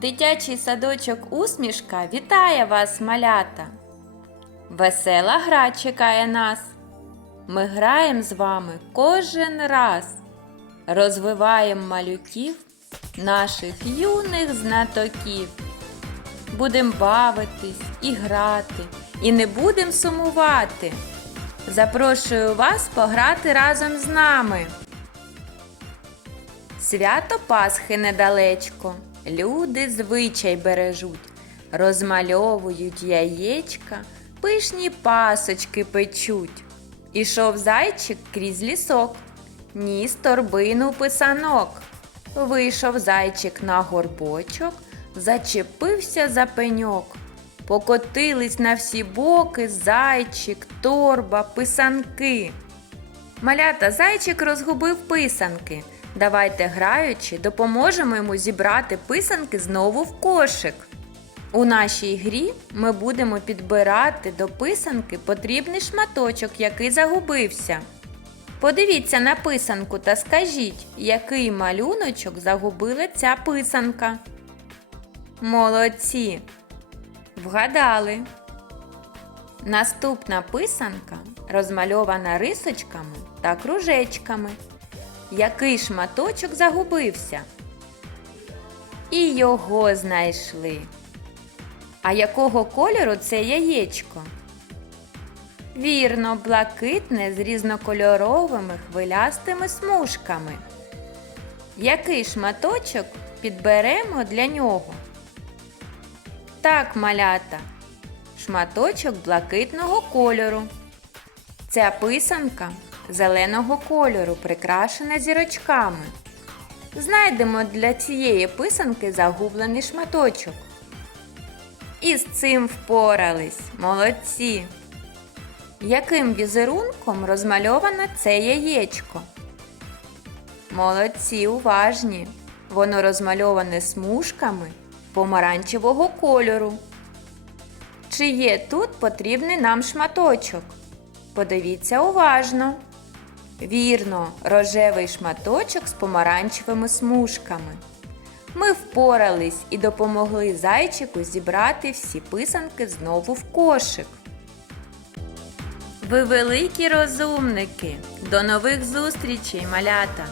Дитячий садочок усмішка вітає вас, малята. Весела гра чекає нас. Ми граємо з вами кожен раз. Розвиваємо малюків, наших юних знатоків. Будем бавитись і грати, і не будем сумувати. Запрошую вас пограти разом з нами. Свято Пасхи недалечко, люди звичай бережуть, розмальовують яєчка, пишні пасочки печуть. Ішов зайчик крізь лісок, ніс торбину писанок. Вийшов зайчик на горбочок, зачепився за пеньок. Покотились на всі боки зайчик, торба, писанки. Малята зайчик розгубив писанки. Давайте граючи, допоможемо йому зібрати писанки знову в кошик. У нашій грі ми будемо підбирати до писанки потрібний шматочок, який загубився. Подивіться на писанку та скажіть, який малюночок загубила ця писанка. Молодці! Вгадали! Наступна писанка розмальована рисочками та кружечками. Який шматочок загубився? І його знайшли. А якого кольору це яєчко? Вірно, блакитне з різнокольоровими хвилястими смужками. Який шматочок підберемо для нього? Так, малята, шматочок блакитного кольору. Ця писанка зеленого кольору, прикрашена зірочками. Знайдемо для цієї писанки загублений шматочок. І з цим впорались, молодці. Яким візерунком розмальовано це яєчко? Молодці, уважні. Воно розмальоване смужками помаранчевого кольору. Чи є тут потрібний нам шматочок? Подивіться уважно. Вірно, рожевий шматочок з помаранчевими смужками. Ми впорались і допомогли зайчику зібрати всі писанки знову в кошик. Ви великі розумники! До нових зустрічей, малята!